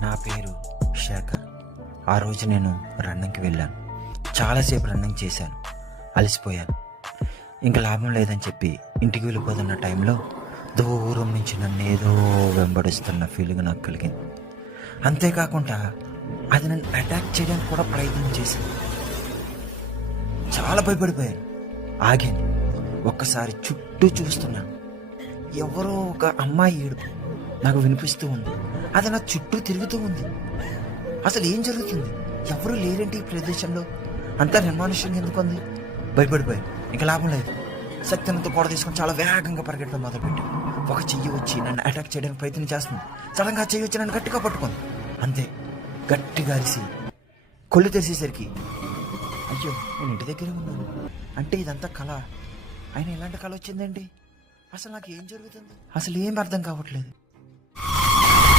నా పేరు శేఖర్. ఆ రోజు నేను రన్నింగ్కి వెళ్ళాను. చాలాసేపు రన్నింగ్ చేశాను, అలసిపోయాను. ఇంకా లాభం లేదని చెప్పి ఇంటికి వెళ్ళిపోతున్న టైంలో దూరం నుంచి నన్ను ఏదో వెంబడిస్తున్న ఫీలింగ్ నాకు కలిగింది. అంతేకాకుండా అది నన్ను అటాక్ చేయడానికి కూడా ప్రయత్నం చేసింది. చాలా భయపడిపోయాను. ఆగాను. ఒక్కసారి చుట్టూ చూస్తున్నాను. ఎవరో ఒక అమ్మాయి ఏడుపు నాకు వినిపిస్తూ ఉంది. అది నా చుట్టూ తిరుగుతూ ఉంది. అసలు ఏం జరుగుతుంది? ఎవరు లేరేంటి ఈ ప్రదేశంలో? అంతా నిర్మానుష్యంగా ఎందుకుంది? భయపడిపోయాను. ఇంకా లాభం లేదు. శక్తినంతా కూడా తీసుకొని చాలా వేగంగా పరిగెట్టడం మొదలుపెట్టాను. ఒక చెయ్యి వచ్చి నన్ను అటాక్ చేయడానికి ప్రయత్నం చేస్తుంది. సడన్గా చెయ్యి వచ్చి నన్ను గట్టిగా పట్టుకుంది. అంతే, గట్టిగా అరిసి కొళ్ళు తెసేసరికి అయ్యో, నేను ఇంటి దగ్గరే ఉన్నాను. అంటే ఇదంతా కళ. అయినా ఇలాంటి కళ వచ్చిందండి. అసలు నాకు ఏం జరుగుతుంది? అసలు ఏం అర్థం కావట్లేదు.